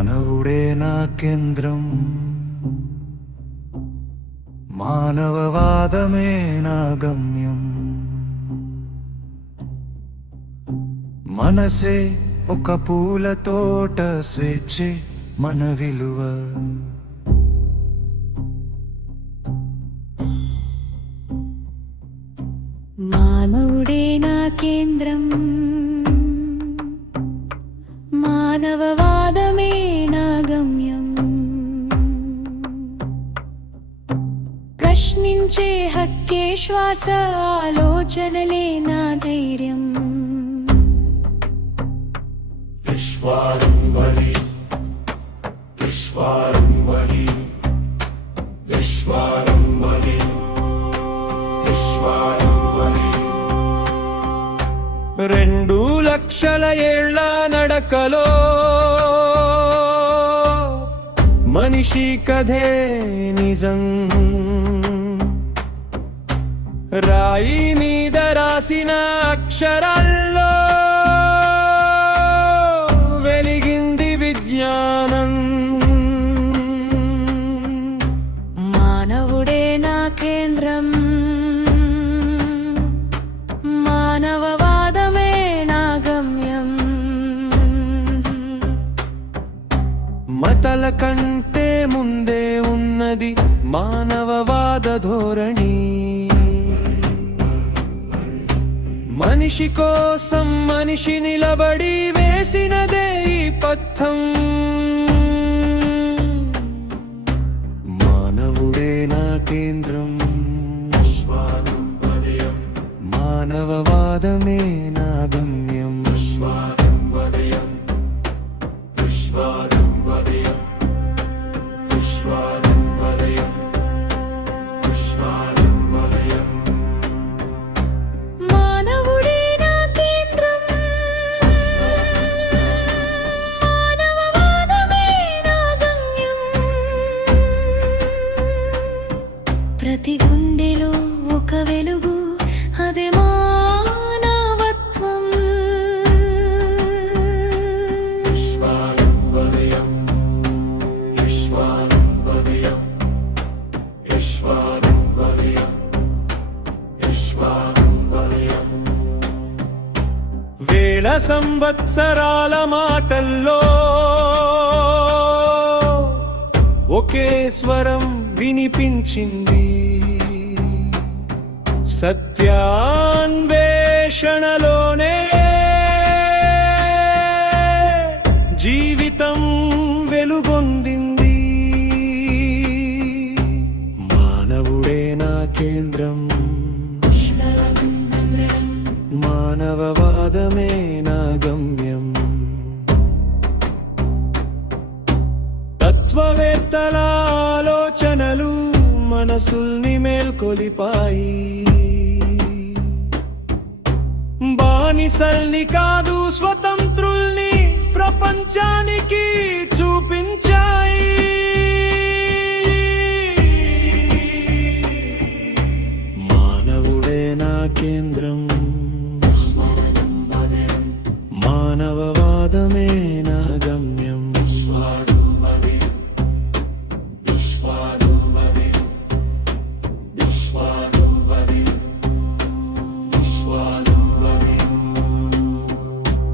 మానవుడే నా కేంద్రం, మానవవాదమే నా గమ్యం. మనసే ఒక పూల తోట, స్వేచ్ఛే మన విలువ. మానవుడే నా కేంద్రం, మానవవాదమే నా గమ్యం. ప్రశ్నించే హక్కే శ్వాస, ఆలోచనలే నా ధైర్యం. విశ్వారంభరి విశ్వారంభరి విశ్వారంభరి విశ్వారంభరి. 2 లక్షల ఏళ్ల నడకలో మనిషి కథే నిజం. రాయి మీద రాసిన అక్షరాల్లో వెలిగింది విజ్ఞానం. మానవుడే నా కేంద్రం, మానవవాదమే నా గమ్యం. మతల కంటే ముందే ఉన్నది మానవవాద ధోరణి. మనిషి కోసం మనిషి నిలబడి వేసినదే ఈ పథం. మానవుడే నా కేంద్రం, మానవవాదమే నా గమ్యం. మానవుడే నా కేంద్రం, మానవవాదమే నా గమ్యం. ప్రతి గుండెలో ఒక వెలుగు, అదే మానవత్వం. వేల సంవత్సరాల మాటల్లో ఒకే స్వరం వినిపించింది. సత్యాన్వేషణలోనే జీవితం వెలుగొందింది. మానవుడే నా కేంద్రం, మానవవాదమే నా గమ్యం. తత్వవేత్తల ఆలోచనలు మనసుల్ని మేల్కొలిపాయి. బానిసల్ని కాదు స్వతంత్రుల్ని ప్రపంచానికి చూపించాయి. మానవుడే నా కేంద్రం, మానవవాదమే నా గమ్యం.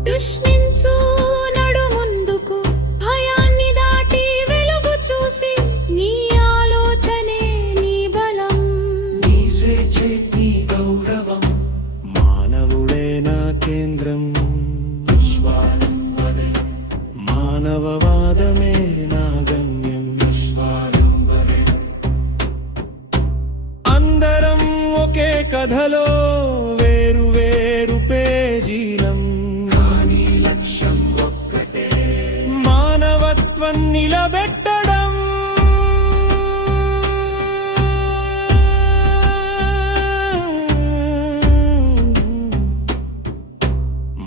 ప్రశ్నించు నడు ముందుకు, భయాన్ని దాటి వెలుగు చూసి, నీ ఆలోచనే నీ బలం, నీ స్వేచ్ఛే నీ గౌరవం. మానవుడే నా కేంద్రం, మానవవాదమే నా గమ్యం. అందరం ఒకే కథలో వేరు వేరు పేజీలం. లక్ష్యం ఒక్కటే, మానవత్వం నిలబెట్టడం.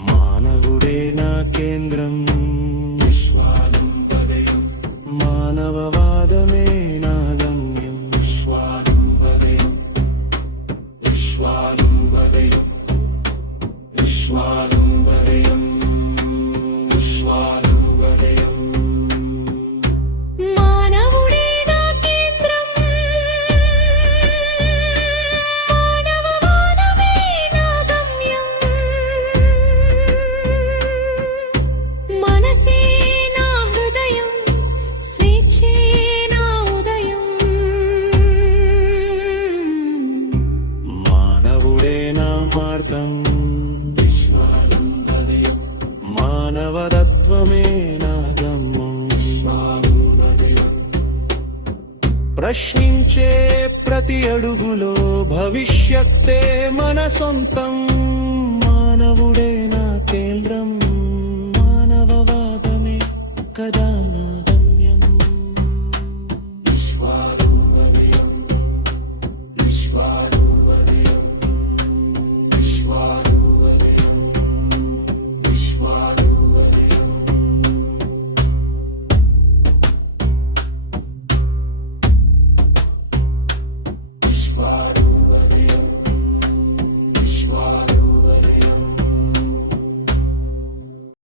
మానవుడే నా కేంద్రం, మానవవాదమే నా గమ్యం. విశ్వారంభరే విశ్వారంభరే. ప్రశ్నించే ప్రతి అడుగులో భవిష్యత్తే మన సొంతం. మానవుడే నా కేంద్రం, మానవవాదమే కదా నా